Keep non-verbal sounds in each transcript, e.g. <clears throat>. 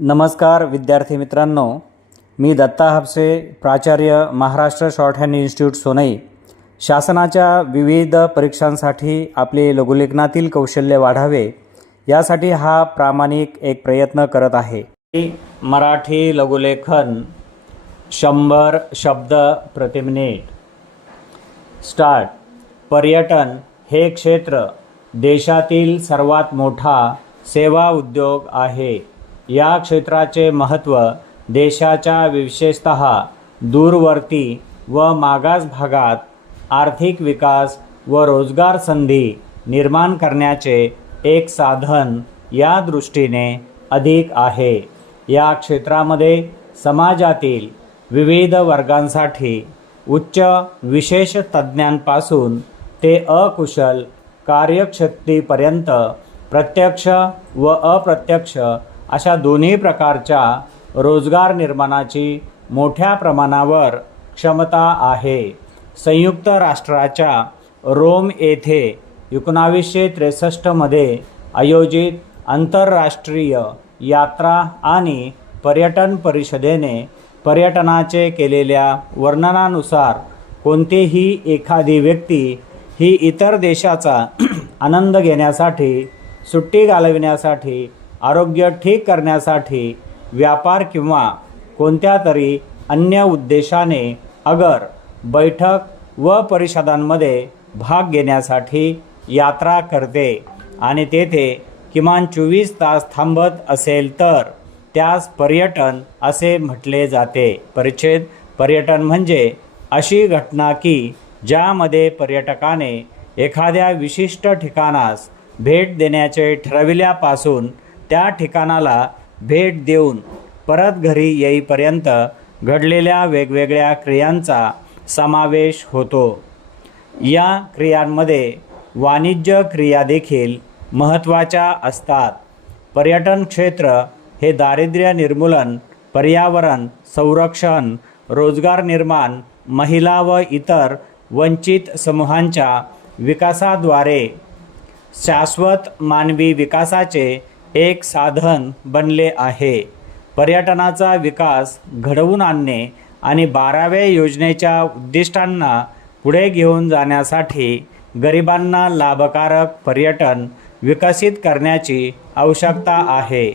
नमस्कार विद्यार्थी मित्रांनो. मी दत्ता हापसे प्राचार्य Maharashtra short hand institute Sonai. शासनाच्या विविध परीक्षांसाठी आपले लघुलेखनातील कौशल्य वाढावे यासाठी हा प्रामाणिक एक प्रयत्न करत आहे. मराठी लघुलेखन शंभर शब्द प्रतिमिनिट स्टार्ट. पर्यटन हे क्षेत्र देशातील सर्वात मोठा सेवा उद्योग आहे. या क्षेत्राचे महत्त्व देशाच्या विशेषत दूरवर्ती व मागास भागात आर्थिक विकास व रोजगार संधी निर्माण करण्याचे एक साधन या दृष्टीने अधिक आहे. या क्षेत्रामध्ये समाजातील विविध वर्गांसाठी उच्च विशेष तज्ज्ञांपासून ते अकुशल कार्यक्षतीपर्यंत प्रत्यक्ष व अप्रत्यक्ष अशा दोन्ही प्रकारच्या रोजगार निर्माणाची मोठ्या प्रमाणावर क्षमता आहे. संयुक्त राष्ट्राच्या रोम येथे एकोणावीसशे त्रेसष्टमध्ये आयोजित आंतरराष्ट्रीय यात्रा आणि पर्यटन परिषदेने पर्यटनाचे केलेल्या वर्णनानुसार कोणतीही एखादी व्यक्ती ही इतर देशाचा <clears throat> आनंद घेण्यासाठी सुट्टी घालविण्यासाठी आरोग्य ठीक करण्यासाठी व्यापार किंवा कोणत्या तरी अन्य उद्देशाने अगर बैठक व परिषदांमध्ये भाग घेण्यासाठी यात्रा करते आणि तेथे किमान चोवीस तास थांबत असेल तर त्यास पर्यटन असे म्हटले जाते. परिच्छेद पर्यटन म्हणजे अशी घटना की ज्यामध्ये पर्यटकाने एखाद्या विशिष्ट ठिकाणास भेट देण्याचे ठरविल्यापासून त्या ठिकाणाला भेट देऊन परत घरी येईपर्यंत घडलेल्या वेगवेगळ्या क्रियांचा समावेश होतो. या क्रियांमध्ये वाणिज्य क्रिया देखील महत्त्वाच्या असतात. पर्यटन क्षेत्र हे दारिद्र्य निर्मूलन पर्यावरण संरक्षण रोजगार निर्माण महिला व इतर वंचित समूहांच्या विकासाद्वारे शाश्वत मानवी विकासाचे एक साधन बनले आहे. पर्यटनाचा विकास घडवून आणणे आणि बाराव्या योजनेच्या उद्दिष्टांना पुढे घेऊन जाण्यासाठी गरिबांना लाभकारक पर्यटन विकसित करण्याची आवश्यकता आहे.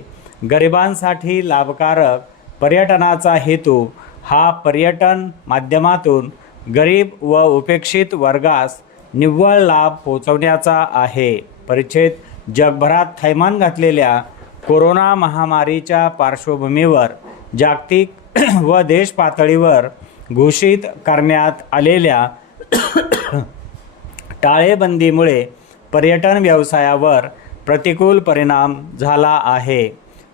गरिबांसाठी लाभकारक पर्यटनाचा हेतू हा पर्यटन माध्यमातून गरीब व उपेक्षित वर्गास निव्वळ लाभ पोचवण्याचा आहे. परिच्छेद जगभरात थैमान घातलेल्या कोरोना महामारीच्या पार्श्वभूमीवर जागतिक <clears throat> व देश पातळीवर घोषित करण्यात आलेल्या <clears throat> टाळेबंदीमुळे पर्यटन व्यवसायावर प्रतिकूल परिणाम झाला आहे.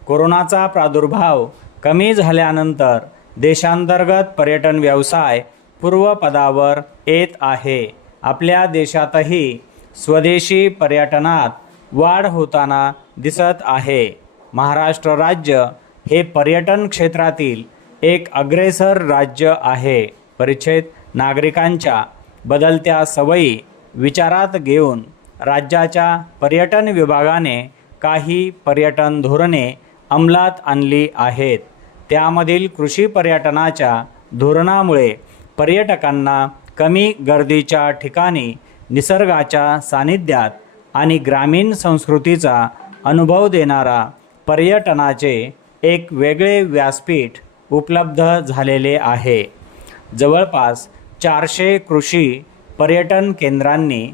कोरोनाचा प्रादुर्भाव कमी झाल्यानंतर देशांतर्गत पर्यटन व्यवसाय पूर्वपदावर येत आहे. आपल्या देशातही स्वदेशी पर्यटनात वाढ होताना दिसत आहे. महाराष्ट्र राज्य हे पर्यटन क्षेत्रातील एक अग्रेसर राज्य आहे. परिच्छेद नागरिकांच्या बदलत्या सवयी विचारात घेऊन राज्याच्या पर्यटन विभागाने काही पर्यटन धोरणे अंमलात आणली आहेत. त्यामधील कृषी पर्यटनाच्या धोरणामुळे पर्यटकांना कमी गर्दीच्या ठिकाणी निसर्गाच्या सानिध्यात आणि ग्रामीण संस्कृतीचा अनुभव देणारा पर्यटनाचे एक वेगळे व्यासपीठ उपलब्ध झालेले आहे. जवळपास चारशे कृषी पर्यटन केंद्रांनी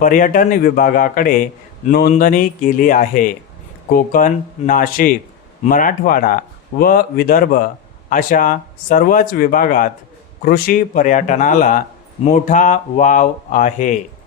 पर्यटन विभागाकडे नोंदणी केली आहे. कोकण नाशिक मराठवाडा व विदर्भ अशा सर्वच विभागात कृषी पर्यटनाला मोठा वाव आहे.